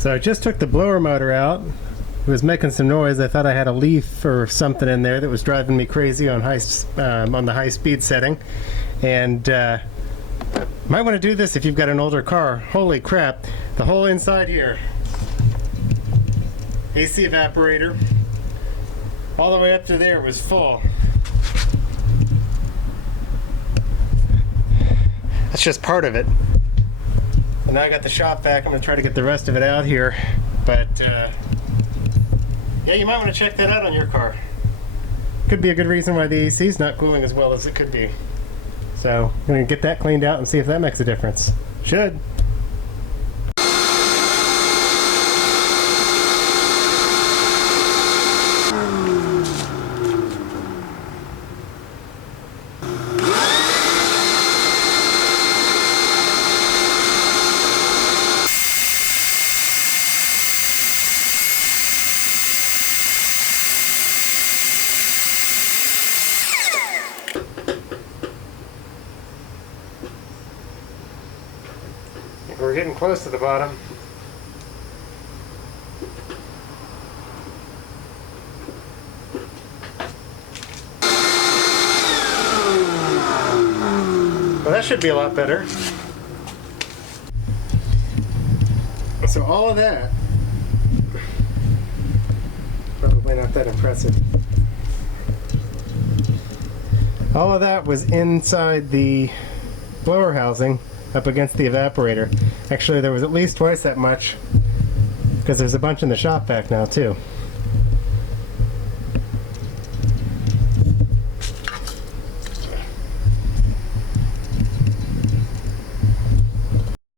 So I just took the blower motor out. It was making some noise. I thought I had a leaf or something in there that was driving me crazy on the high speed setting. And might want to do this if you've got an older car. Holy crap, the whole inside here, AC evaporator, all the way up to there was full. That's just part of it. And now I got the shop vac. I'm going to try to get the rest of it out here. But yeah, you might want to check that out on your car. Could be a good reason why the AC is not cooling as well as it could be. So I'm going to get that cleaned out and see if that makes a difference. Should. We're getting close to the bottom. Well, that should be a lot better. So all of that, probably not that impressive. All of that was inside the blower housing up against the evaporator. Actually, there was at least twice that much because there's a bunch in the shop vac now too.